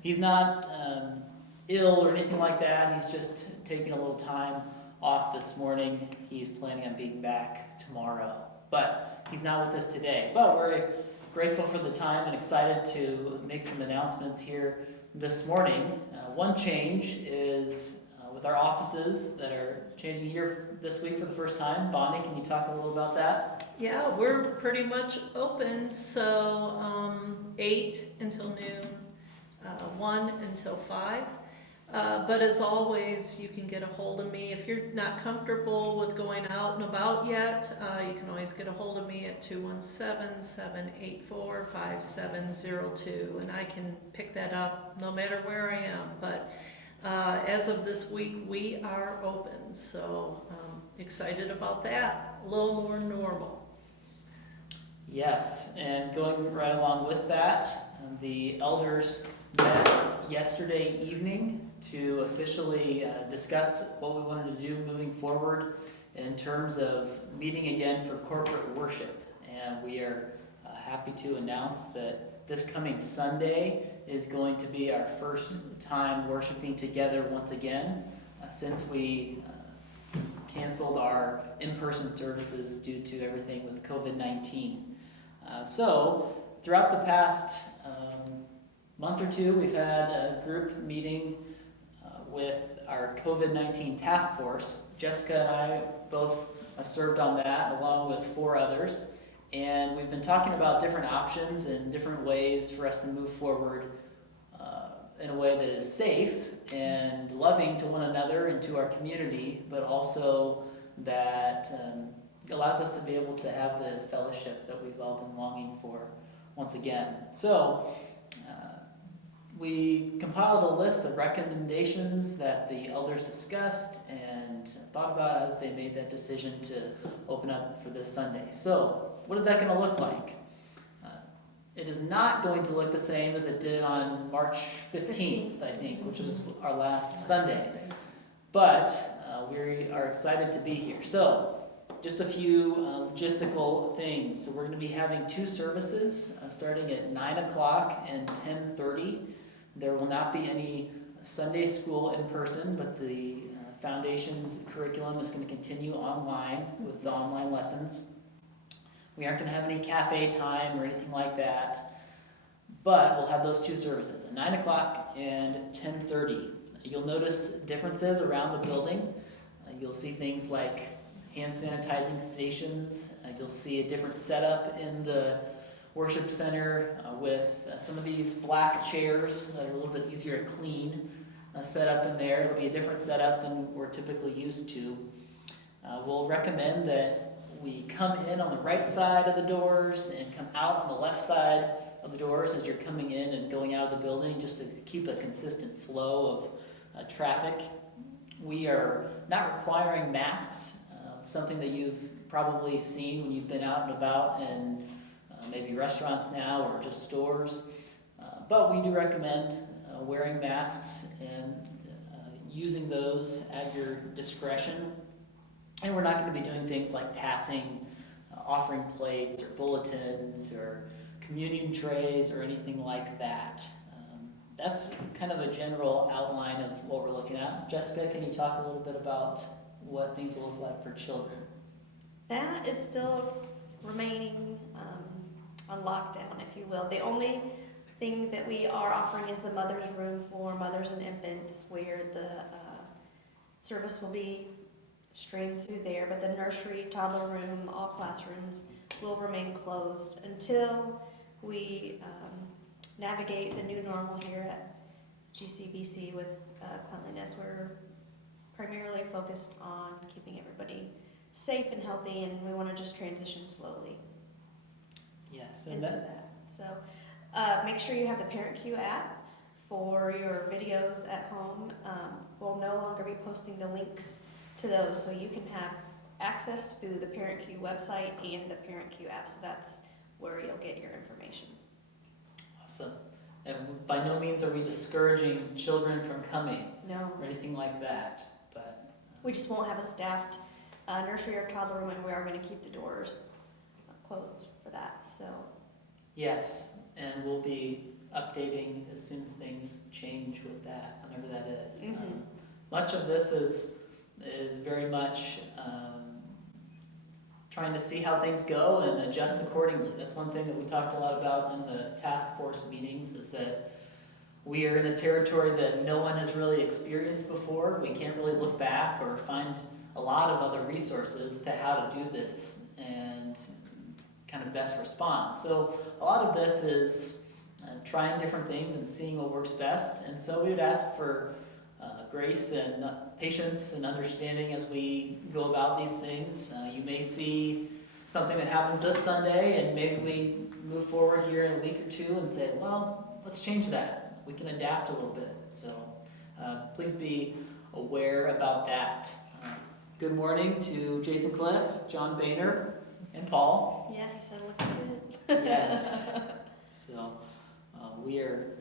He's not ill or anything like that. He's just taking a little time off this morning. He's planning on being back tomorrow, but he's not with us today. But we're grateful for the time and excited to make some announcements here this morning. One change is with our offices that are changing here this week for the first time. Bonnie, can you talk a little about that? Yeah, we're pretty much open, so 8 until noon, 1 until 5. But as always, you can get a hold of me. If you're not comfortable with going out and about yet, you can always get a hold of me at 217-784-5702, and I can pick that up no matter where I am. But as of this week, we are open, so excited about that. A little more normal. Yes, and going right along with that, the elders met yesterday evening to officially discuss what we wanted to do moving forward in terms of meeting again for corporate worship. And we are happy to announce that this coming Sunday is going to be our first time worshiping together once again since we canceled our in-person services due to everything with COVID-19. So throughout the past month or two, we've had a group meeting with our COVID-19 task force. Jessica and I both served on that along with 4 others. And we've been talking about different options and different ways for us to move forward in a way that is safe and loving to one another and to our community, but also that allows us to be able to have the fellowship that we've all been longing for once again. So we compiled a list of recommendations that the elders discussed and thought about as they made that decision to open up for this Sunday. So what is that going to look like? It is not going to look the same as it did on March 15th, I think, which was our last Sunday. But we are excited to be here. So just a few logistical things. So we're going to be having 2 services starting at 9 o'clock and 10:30. There will not be any Sunday school in person, but the Foundations curriculum is going to continue online with the online lessons. We aren't going to have any cafe time or anything like that, but we'll have those 2 services at 9 o'clock and 10:30. You'll notice differences around the building. You'll see things like hand sanitizing stations. You'll see a different setup in the worship center with some of these black chairs that are a little bit easier to clean set up in there. It'll be a different setup than we're typically used to. We'll recommend that we come in on the right side of the doors and come out on the left side of the doors as you're coming in and going out of the building, just to keep a consistent flow of traffic. We are not requiring masks, something that you've probably seen when you've been out and about in maybe restaurants now or just stores. But we do recommend wearing masks and using those at your discretion. And we're not going to be doing things like passing offering plates or bulletins or communion trays or anything like that. That's kind of a general outline of what we're looking at. Jessica, can you talk a little bit about what things will look like for children? That is still remaining on lockdown, if you will. The only thing that we are offering is the mother's room for mothers and infants, where the service will be streamed through there, but the nursery, toddler room, all classrooms will remain closed until we navigate the new normal here at GCBC with cleanliness. We're primarily focused on keeping everybody safe and healthy, and we want to just transition slowly into that. So make sure you have the ParentQ app for your videos at home. We'll no longer be posting the links to those, so you can have access through the ParentQ website and the ParentQ app. So that's where you'll get your information. Awesome. And by no means are we discouraging children from coming No, or anything like that, but we just won't have a staffed nursery or toddler room, and we are going to keep the doors closed for that. So yes, and we'll be updating as soon as things change. change with that, whenever that is. Mhm. Much of this is very much trying to see how things go and adjust accordingly. That's one thing that we talked a lot about in the task force meetings, is that we are in a territory that no one has really experienced before. We can't really look back or find a lot of other resources to how to do this and kind of best respond. So a lot of this is trying different things and seeing what works best. And so we would ask for grace and patience and understanding as we go about these things. You may see something that happens this Sunday, and maybe we move forward here in a week or two and say, well, let's change that. We can adapt a little bit. So please be aware about that. Good morning to Jason Cliff, John Boehner, and Paul. Yeah, he said it looks good. Yes. So we are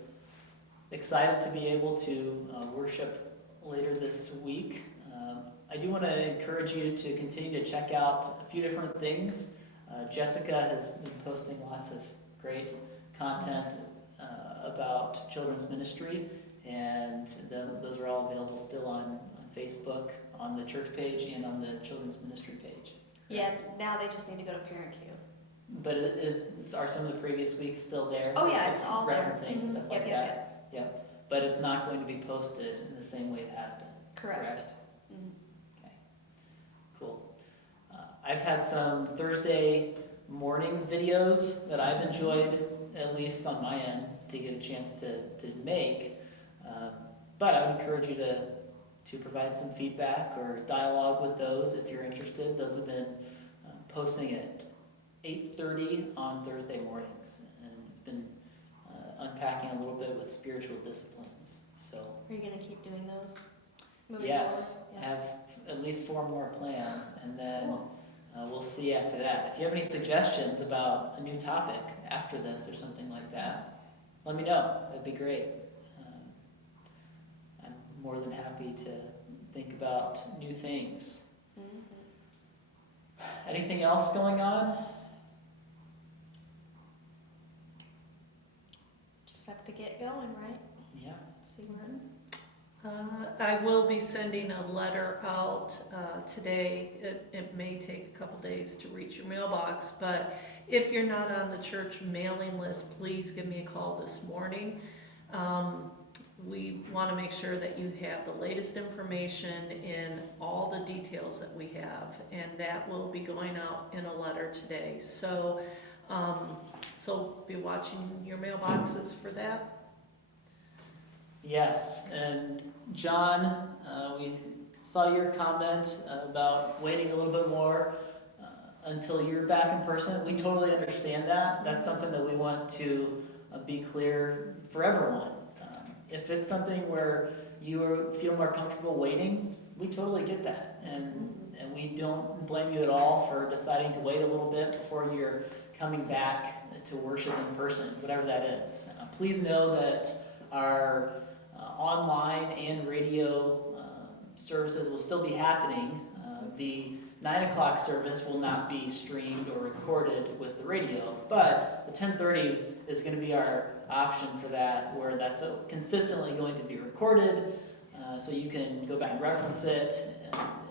excited to be able to worship later this week. I do want to encourage you to continue to check out a few different things. Jessica has been posting lots of great content about children's ministry, and those are all available still on Facebook, on the church page, and on the children's ministry page. Yeah, now they just need to go to Parent Q. But are some of the previous weeks still there? Oh yeah, it's all there. Referencing Mhm. stuff like that. Yep. But it's not going to be posted in the same way it has been. Correct. Mhm. Okay. Cool. I've had some Thursday morning videos that I've enjoyed, at least on my end, to get a chance to make. But I would encourage you to provide some feedback or dialogue with those if you're interested. Those have been posting at 8:30 on Thursday mornings, and been unpacking a little bit with spiritual disciplines. So Are you gonna keep doing those? Moving yes, forward? I Yeah. have at least 4 more planned, and then we'll see after that. If you have any suggestions about a new topic after this or something like that, let me know. That'd be great. I'm more than happy to think about new things. Mhm. Anything else going on? Just have to get going, right? Yeah. See where. I will be sending a letter out today. It may take a couple days to reach your mailbox, but if you're not on the church mailing list, please give me a call this morning. We want to make sure that you have the latest information in all the details that we have, and that will be going out in a letter today. So be watching your mailboxes for that. Yes, and John, we saw your comment about waiting a little bit more until you're back in person. We totally understand that. That's something that we want to be clear for everyone. If it's something where you feel more comfortable waiting, we totally get that. And we don't blame you at all for deciding to wait a little bit before you're coming back to worship in person, whatever that is. Please know that our online and radio services will still be happening. The 9 o'clock service will not be streamed or recorded with the radio, but the 10:30 is going to be our option for that, where that's consistently going to be recorded, so you can go back and reference it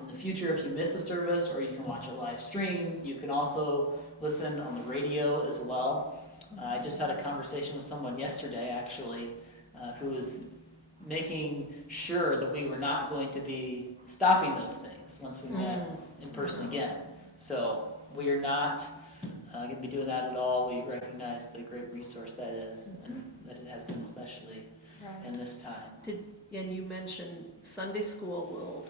in the future if you miss a service, or you can watch a live stream. You can also listen on the radio as well. I just had a conversation with someone yesterday, actually, who was making sure that we were not going to be stopping those things once we met in person again. So we are not going to be doing that at all. We recognize the great resource that is, and that it has been, especially in this time. And you mentioned Sunday school will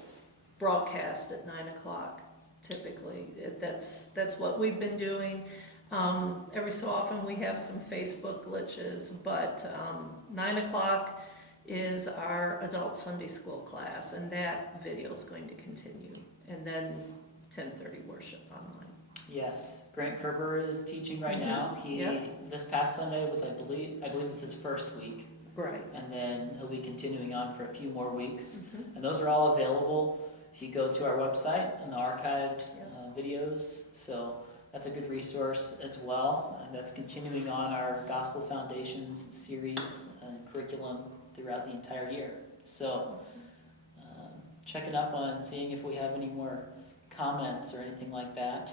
broadcast at 9 o'clock typically. That's what we've been doing. Every so often we have some Facebook glitches, but 9 o'clock is our adult Sunday school class, and that video is going to continue. And then 10:30 worship online. Yes, Grant Kerber is teaching right now. This past Sunday was, I believe it was his first week. Right. And then he'll be continuing on for a few more weeks. And those are all available if you go to our website and the archived videos. So that's a good resource as well. And that's continuing on our Gospel Foundations series and curriculum throughout the entire year. So, checking up on seeing if we have any more comments or anything like that.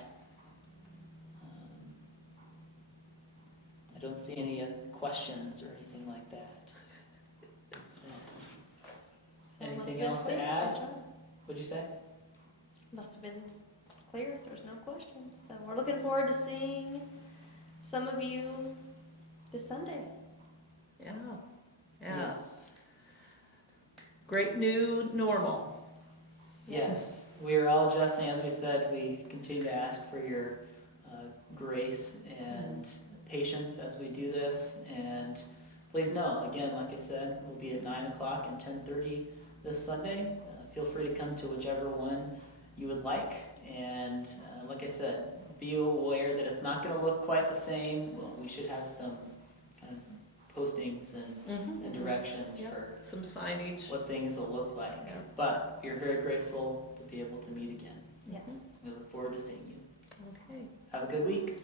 I don't see any questions or anything like that. So, So it must anything have been else to clear. add? Good job. What'd you say? Must have been clear if there's no questions. So we're looking forward to seeing some of you this Sunday. Yeah, yeah. Yes. Great new normal. Yes, we are all adjusting, as we said. We continue to ask for your grace and patience as we do this. And please know, again, like I said, we'll be at 9 o'clock and 10:30 this Sunday. Feel free to come to whichever one you would like. And like I said, be aware that it's not going to look quite the same. Well, we should have some kind of postings and directions Yep. for Some signage. what things will look like. Yeah. But we're very grateful to be able to meet again. Yes. We look forward to seeing you. Okay. Have a good week.